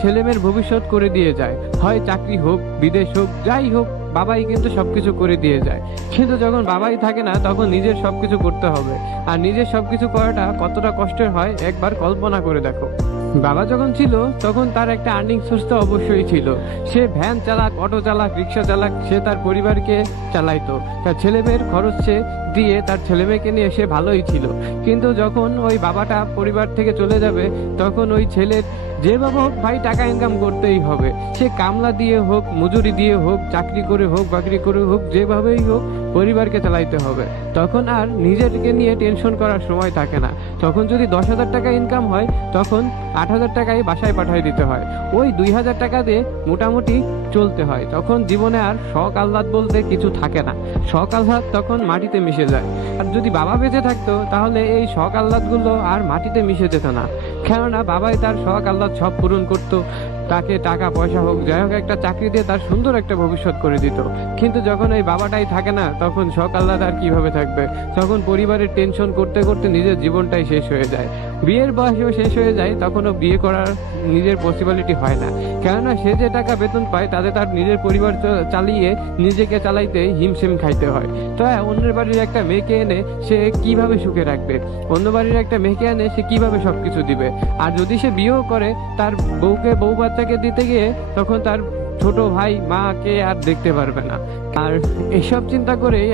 ছেলে মেয়ের ভবিষ্যৎ করে দিয়ে যায়, হয় চাকরি হোক, বিদেশ হোক, যাই হোক, বাবাই কিন্তু সবকিছু করে দিয়ে যায়। কিন্তু যখন বাবাই থাকে না, তখন নিজের সবকিছু করতে হবে। আর নিজের সবকিছু করাটা কতটা কষ্টের হয় একবার কল্পনা করে দেখো। বাবা যখন ছিল তখন তার একটা আর্নিং সোর্স তো অবশ্যই ছিল। সে ভ্যান চালাক, অটো চালাক, রিক্সা চালাক, সে তার পরিবারকে চালাইতো। তার ছেলে মেয়ের খরচ সে দিয়ে তার ছেলে মেয়েকে নিয়ে সে ভালোই ছিল। কিন্তু যখন ওই বাবাটা পরিবার থেকে চলে যাবে, তখন ওই ছেলের যেভাবে হোক ভাই টাকা ইনকাম করতেই হবে। সে কামলা দিয়ে হোক, মজুরি দিয়ে হোক, চাকরি করে হোক, বাকরি করে হোক, যেভাবেই হোক পরিবারকে চালাইতে হবে। তখন আর নিজেকে নিয়ে টেনশন করার সময় থাকে না। তখন যদি 10,000 টাকা ইনকাম হয়, তখন 8,000 টাকাই বাসায় পাঠিয়ে দিতে হয়। ওই 2,000 টাকা দিয়ে মোটামুটি চলতে হয়। তখন জীবনে আর শখ আহ্লাদ বলতে কিছু থাকে না। শখ আহ্লাদ তখন মাটিতে মিশে যায়। আর যদি বাবা বেঁচে থাকতো, তাহলে এই শখ আহ্লাদগুলো আর মাটিতে মিশে যেত না। কেননা বাবাই তার শখ আহ্লাদ সব পূরণ করতো। তাকে টাকা পয়সা হোক, যাই হোক, একটা চাকরি দিয়ে তার সুন্দর একটা ভবিষ্যৎ করে দিত। কিন্তু যখন এই বাবাটাই থাকে না, তখন শখ আহ্লাদ আর কিভাবে থাকবে? তখন পরিবারের টেনশন করতে করতে নিজের জীবনটাই শেষ হয়ে যায়। বিয়ের বয়সেও শেষ হয়ে যায়, তখনও বিয়ে করার নিজের পসিবিলিটি হয় না। কেননা সে যে টাকা বেতন পায়, তাতে তার নিজের পরিবার চালিয়ে নিজেকে চালাইতে হিমশিম খাইতে হয়। তো হ্যাঁ, অন্যের বাড়ির একটা মেয়েকে এনে সে কিভাবে সুখে রাখবে? অন্য বাড়ির একটা মেয়েকে এনে সে কিভাবে সবকিছু দিবে? আর যদি সে বিয়েও করে, তার বউ বাচ্চাকে দিতে গিয়ে তখন তার ছোট ভাই মাকে আর দেখতে পারবে না। আর এসব চিন্তা করেই